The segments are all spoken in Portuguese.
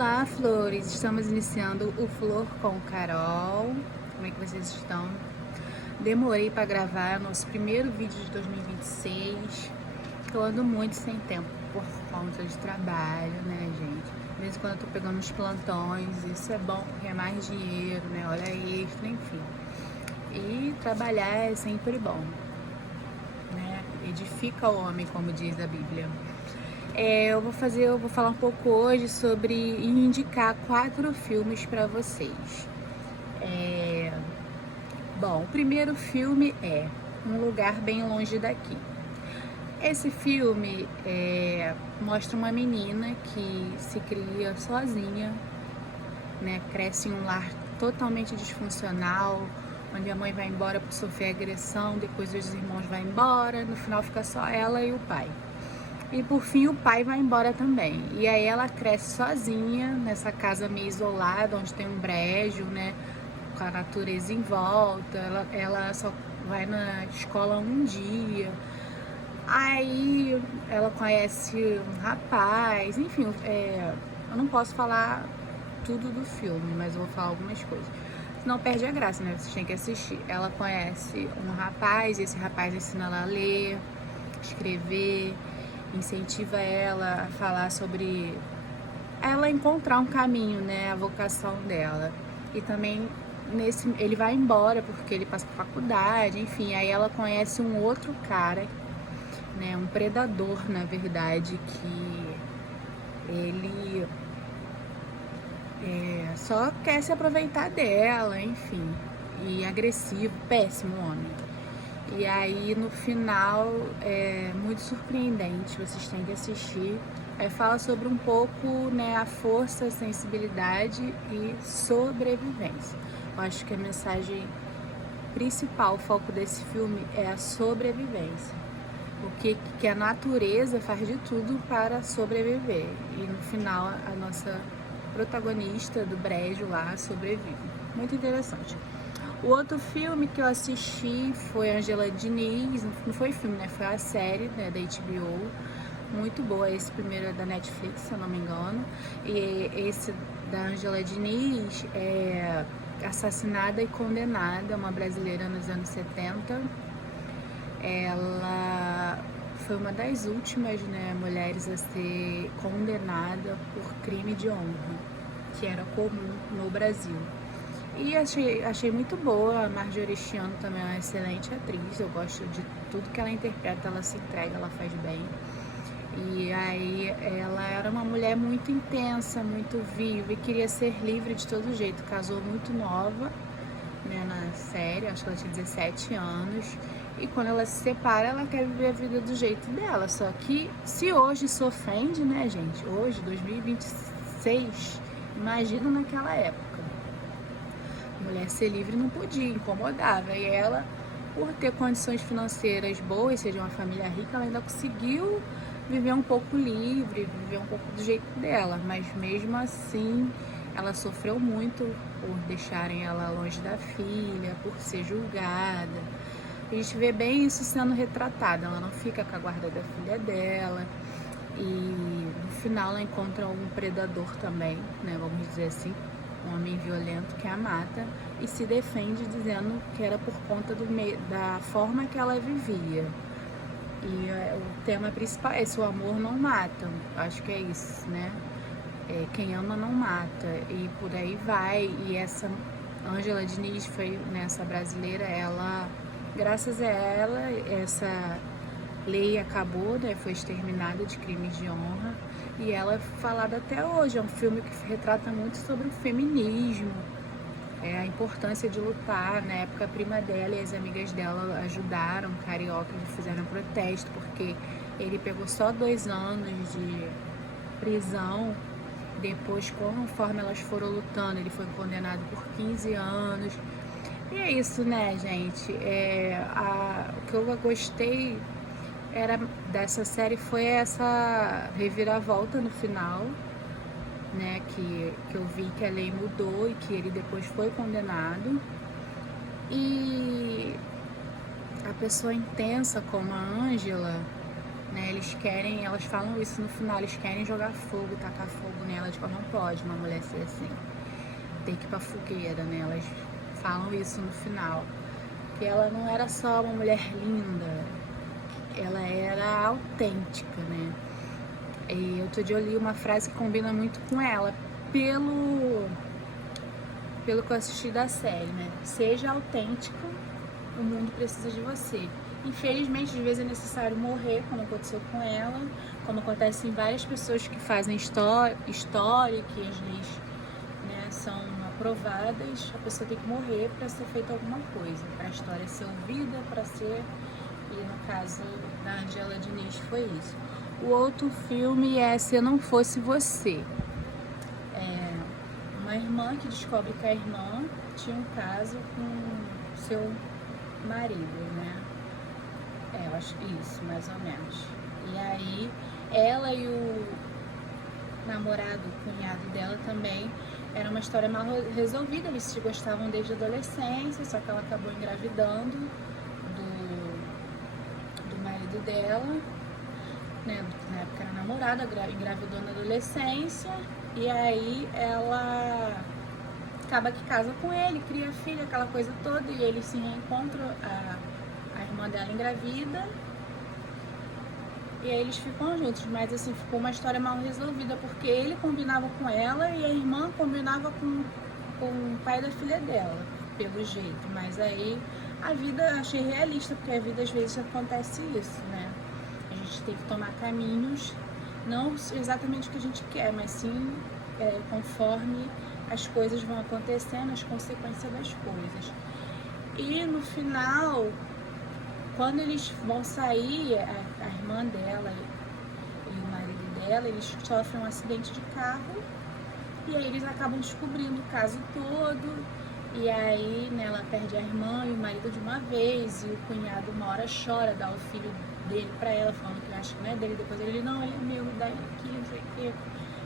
Olá, flores! Estamos iniciando o Flor com Carol. Como é que vocês estão? Demorei para gravar nosso primeiro vídeo de 2026. Tô ando muito sem tempo por conta de trabalho, né, gente? De vez em quando eu tô pegando uns plantões, isso é bom porque é mais dinheiro, né? Hora extra, enfim. E trabalhar é sempre bom, né? Edifica o homem, como diz a Bíblia. Eu vou falar um pouco hoje sobre indicar 4 filmes para vocês. Bom, o primeiro filme é Um Lugar Bem Longe Daqui. Esse filme mostra uma menina que se cria sozinha, né? Cresce em um lar totalmente disfuncional, onde a mãe vai embora por sofrer agressão, depois os irmãos vão embora, no final fica só ela e o pai. E por fim o pai vai embora também. E aí ela cresce sozinha nessa casa meio isolada, onde tem um brejo, né? Com a natureza em volta. Ela só vai na escola um dia. Aí ela conhece um rapaz. Enfim, eu não posso falar tudo do filme, mas eu vou falar algumas coisas. Senão perde a graça, né? Vocês têm que assistir. Ela conhece um rapaz, e esse rapaz ensina ela a ler, escrever, incentiva ela a falar sobre ela encontrar um caminho, né, a vocação dela. E também ele vai embora porque ele passa por faculdade, enfim, aí ela conhece um outro cara, né, um predador, na verdade, que ele só quer se aproveitar dela, enfim, e agressivo, péssimo homem. E aí no final é muito surpreendente, vocês têm que assistir. Fala sobre um pouco, né, a força, a sensibilidade e sobrevivência. Eu acho que a mensagem principal, o foco desse filme é a sobrevivência. Que a natureza faz de tudo para sobreviver. E no final a nossa protagonista do brejo lá sobrevive. Muito interessante. O outro filme que eu assisti foi Angela Diniz, não foi filme, né? Foi a série, né, da HBO. Muito boa, esse primeiro é da Netflix, se eu não me engano. E esse da Angela Diniz é Assassinada e Condenada, uma brasileira nos anos 70. Ela foi uma das últimas, né, mulheres a ser condenada por crime de honra, que era comum no Brasil. E achei muito boa. A Marjorie Chiano também é uma excelente atriz. Eu gosto de tudo que ela interpreta, ela se entrega, ela faz bem. E aí ela era uma mulher muito intensa, muito viva e queria ser livre de todo jeito. Casou muito nova, né, na série, acho que ela tinha 17 anos. E quando ela se separa, ela quer viver a vida do jeito dela. Só que se hoje isso ofende, né, gente? Hoje, 2026, imagina naquela época. Mulher ser livre não podia, incomodava. E ela, por ter condições financeiras boas, seja uma família rica, ela ainda conseguiu viver um pouco livre, viver um pouco do jeito dela. Mas mesmo assim, ela sofreu muito por deixarem ela longe da filha, por ser julgada. A gente vê bem isso sendo retratado. Ela não fica com a guarda da filha dela. E no final ela encontra um predador também, né, vamos dizer assim, um homem violento que a mata e se defende dizendo que era por conta da forma que ela vivia. E o tema principal é esse: o amor não mata. Acho que é isso, né? Quem ama não mata. E por aí vai. E essa Angela Diniz foi nessa brasileira, ela, graças a ela, essa lei acabou, né? Foi exterminada de crimes de honra. E ela é falada até hoje. É um filme que retrata muito sobre o feminismo, a importância de lutar. Na época, a prima dela e as amigas dela ajudaram Carioca, e fizeram protesto, porque ele pegou só 2 anos de prisão. Depois, conforme elas foram lutando, ele foi condenado por 15 anos. E é isso, né, gente? O que eu gostei dessa série foi essa reviravolta no final, né, que eu vi que a lei mudou e que ele depois foi condenado. E a pessoa intensa como a Ângela, né? Elas falam isso no final, eles querem jogar fogo, tacar fogo nela, tipo, não pode uma mulher ser assim, tem que ir pra fogueira, né? Elas falam isso no final, que ela não era só uma mulher linda, ela era autêntica, né? E outro dia eu li uma frase que combina muito com ela, pelo que eu assisti da série, né? Seja autêntica, o mundo precisa de você. Infelizmente, às vezes é necessário morrer, como aconteceu com ela, como acontece em várias pessoas que fazem história, que as leis, né, são aprovadas, a pessoa tem que morrer para ser feita alguma coisa, para a história ser ouvida, para ser... E no caso da Angela Diniz foi isso. O outro filme é Se Eu Não Fosse Você. É uma irmã que descobre que a irmã tinha um caso com seu marido, né? Eu acho isso, mais ou menos. E aí, ela e o namorado, o cunhado dela também, era uma história mal resolvida. Eles se gostavam desde a adolescência, só que ela acabou engravidando do marido dela, né? Na época era namorada, engravidou na adolescência. E aí, ela acaba que casa com ele, cria filha, aquela coisa toda, e eles se reencontram, a irmã dela engravida, e aí eles ficam juntos, mas assim, ficou uma história mal resolvida, porque ele combinava com ela e a irmã combinava com o pai da filha dela, pelo jeito, mas aí a vida, achei realista, porque a vida às vezes acontece isso, né? A gente tem que tomar caminhos, não exatamente o que a gente quer, mas sim conforme as coisas vão acontecendo, as consequências das coisas. E no final, quando eles vão sair, a irmã dela e o marido dela, eles sofrem um acidente de carro e aí eles acabam descobrindo o caso todo. E aí, né, ela perde a irmã e o marido de uma vez, e o cunhado uma hora chora, dá o filho dele pra ela, falando que acha que não é dele. Depois ele, não, ele é meu, dá ele aqui, não sei o quê,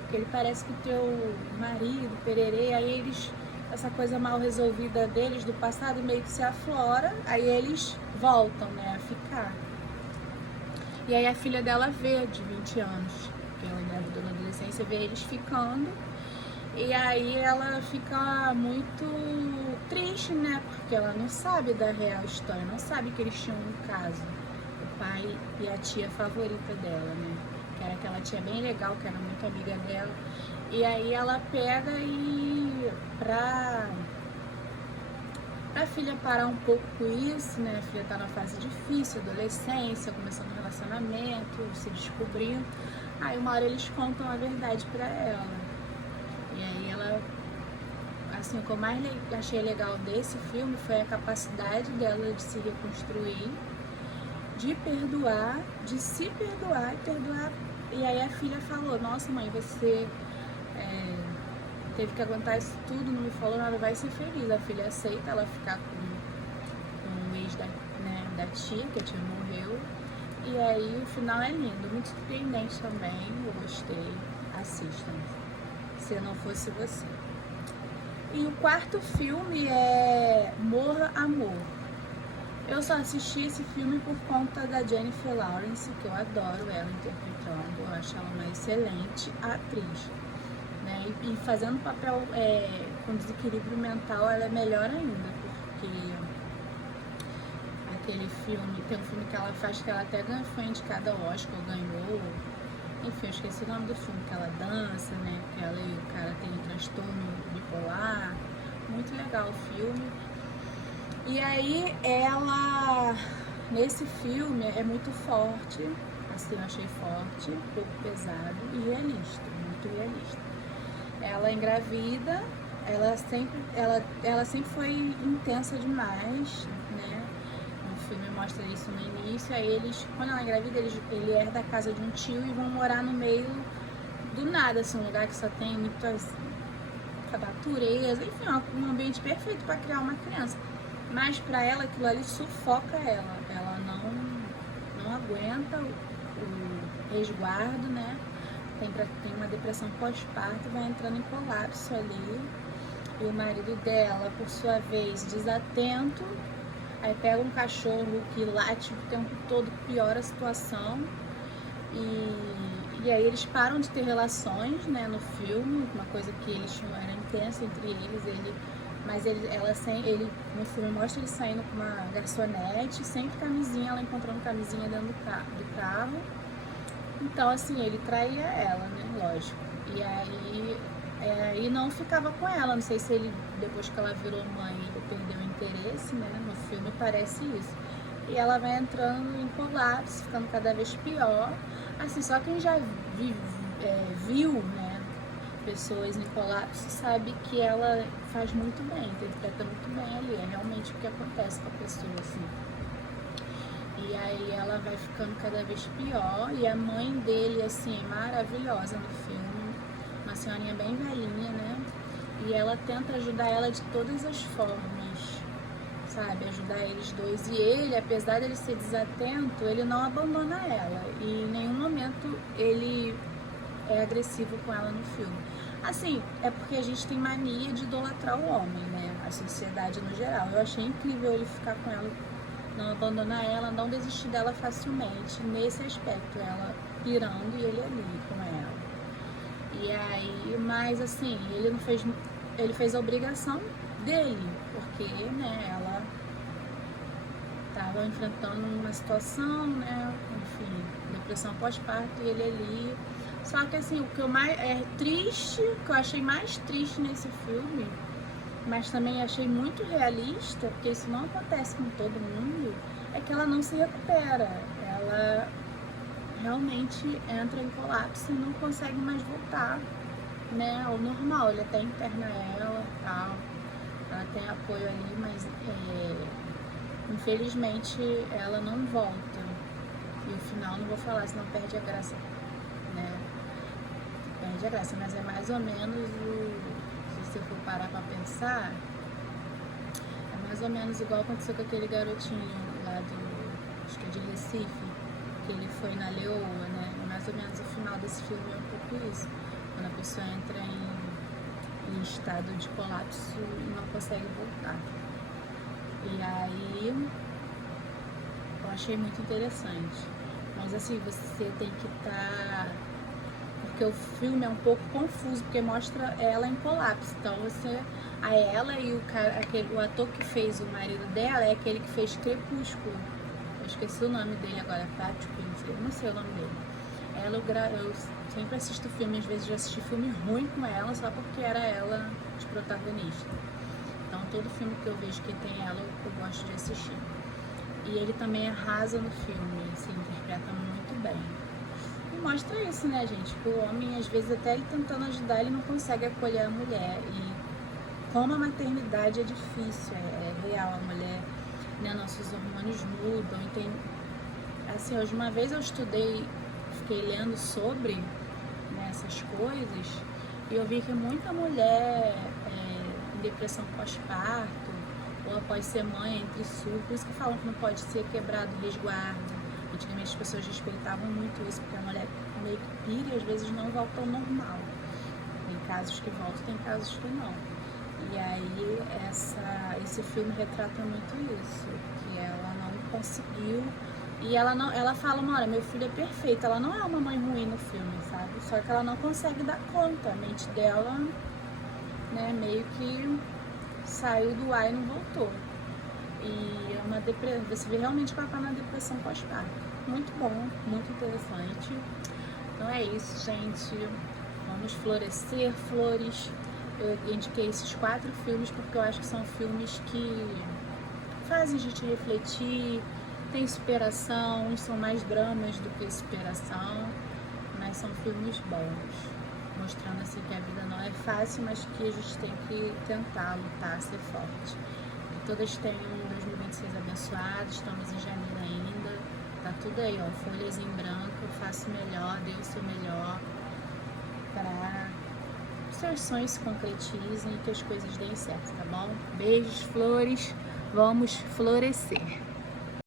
porque ele parece que o teu marido, pererê. Aí eles, essa coisa mal resolvida deles do passado meio que se aflora, aí eles voltam, né, a ficar. E aí a filha dela vê, de 20 anos, que ela engravidou na adolescência, vê eles ficando. E aí ela fica muito triste, né? Porque ela não sabe da real história, não sabe que eles tinham um caso. O pai e a tia favorita dela, né? Que era aquela tia bem legal, que era muito amiga dela. E aí ela pega e pra filha parar um pouco com isso, né? A filha tá numa fase difícil, adolescência, começando um relacionamento, se descobrindo. Aí uma hora eles contam a verdade pra ela. E aí ela, assim, o que eu mais achei legal desse filme foi a capacidade dela de se reconstruir, de perdoar, de se perdoar e perdoar. E aí a filha falou, nossa mãe, você teve que aguentar isso tudo, não me falou nada, vai ser feliz. A filha aceita ela ficar com o ex da tia, que a tia morreu. E aí o final é lindo, muito surpreendente também, eu gostei, assistam. Se Eu Não Fosse Você. E o quarto filme é Morra Amor. Eu só assisti esse filme por conta da Jennifer Lawrence, que eu adoro ela interpretando, eu acho ela uma excelente atriz, né? E fazendo papel com desequilíbrio mental, ela é melhor ainda, porque aquele filme, tem um filme que ela faz que ela até foi indicada ao Oscar, ganhou. Enfim, eu esqueci o nome do filme, que ela dança, né? Que ela e o cara tem transtorno bipolar. Muito legal o filme. E aí ela, nesse filme, é muito forte, assim, eu achei forte, um pouco pesado e realista, muito realista. Ela engravida, ela sempre foi intensa demais, né? O filme mostra isso no início, aí eles, quando ela engravida, ele herda a casa de um tio e vão morar no meio do nada, assim, um lugar que só tem muitas natureza, enfim, um ambiente perfeito para criar uma criança. Mas para ela, aquilo ali sufoca ela, ela não aguenta o resguardo, né? Tem uma depressão pós-parto, vai entrando em colapso ali. E o marido dela, por sua vez, desatento, aí pega um cachorro que late o tempo todo, piora a situação. E aí eles param de ter relações, né, no filme, uma coisa que eles tinham, era intensa entre eles, ele no filme mostra ele saindo com uma garçonete, sempre camisinha, ela encontrando camisinha dentro do carro. Então, assim, ele traía ela, né, lógico. E aí não ficava com ela, não sei se ele, depois que ela virou mãe, ele perdeu o interesse, né, no filme parece isso. E ela vai entrando em colapso, ficando cada vez pior. Assim, só quem já viu, né, pessoas em colapso sabe que ela faz muito bem, interpreta muito bem ali. É realmente o que acontece com a pessoa, assim. E aí ela vai ficando cada vez pior. E a mãe dele, assim, é maravilhosa no filme. Uma senhorinha bem velhinha, né? E ela tenta ajudar ela de todas as formas, sabe? Ajudar eles dois. E ele, apesar dele ser desatento, ele não abandona ela. E em nenhum momento ele é agressivo com ela no filme. Assim, é porque a gente tem mania de idolatrar o homem, né? A sociedade no geral. Eu achei incrível ele ficar com ela, não abandonar ela, não desistir dela facilmente. Nesse aspecto, ela pirando e ele ali com ela. E aí, mas assim, ele fez a obrigação dele, porque, né, ela estava enfrentando uma situação, né, enfim, depressão pós-parto e ele ali. Só que assim, o que eu mais o que eu achei mais triste nesse filme, mas também achei muito realista, porque isso não acontece com todo mundo, é que ela não se recupera. Ela realmente entra em colapso e não consegue mais voltar, né, ao normal. Ele até interna ela e tal, ela tem apoio ali, mas infelizmente ela não volta. E o final não vou falar, senão perde a graça, né? Perde a graça, mas é mais ou menos se você for parar pra pensar, é mais ou menos igual aconteceu com aquele garotinho lá acho que é de Recife, que ele foi na Leoa, né? É mais ou menos o final desse filme é um pouco isso. Quando a pessoa entra em estado de colapso e não consegue voltar. E aí eu achei muito interessante. Mas assim, você tem que estar... Porque o filme é um pouco confuso, porque mostra ela em colapso. Então ela e o ator que fez o marido dela é aquele que fez Crepúsculo. Eu esqueci o nome dele agora, Patrick, não sei o nome dele. Eu sempre assisto filme, às vezes já assisti filme ruim com ela, só porque era ela de protagonista. Então todo filme que eu vejo que tem ela, eu gosto de assistir. E ele também arrasa no filme, se interpreta muito bem. E mostra isso, né, gente? Que o homem, às vezes, até ele tentando ajudar, ele não consegue acolher a mulher. E como a maternidade é difícil, é real, a mulher, né, nossos hormônios mudam. E tem, assim, hoje uma vez eu estudei, fiquei lendo sobre, né, essas coisas, e eu vi que muita mulher em depressão pós-parto, ou após ser mãe, entre surto, por isso que falam que não pode ser quebrado o resguardo. Antigamente as pessoas respeitavam muito isso, porque a mulher meio que pira e às vezes não volta ao normal. Tem casos que voltam, tem casos que não. E aí esse filme retrata muito isso, que ela não conseguiu. E ela fala, olha, meu filho é perfeito. Ela não é uma mãe ruim no filme, sabe? Só que ela não consegue dar conta. A mente dela, né, meio que saiu do ar e não voltou. E é uma depressão, você vê realmente que ela tá na depressão pós-parto. Muito bom, muito interessante. Então é isso, gente. Vamos florescer, flores. Eu indiquei esses 4 filmes porque eu acho que são filmes que fazem a gente refletir, tem superação, uns são mais dramas do que superação, mas são filmes bons, mostrando assim que a vida não é fácil, mas que a gente tem que tentar lutar, ser forte. Que todas tenham um 2026 abençoado, estamos em janeiro ainda, tá tudo aí, ó, folhas em branco, faça o melhor, dê o seu melhor para seus sonhos se concretizem e que as coisas deem certo, tá bom? Beijos, flores, vamos florescer.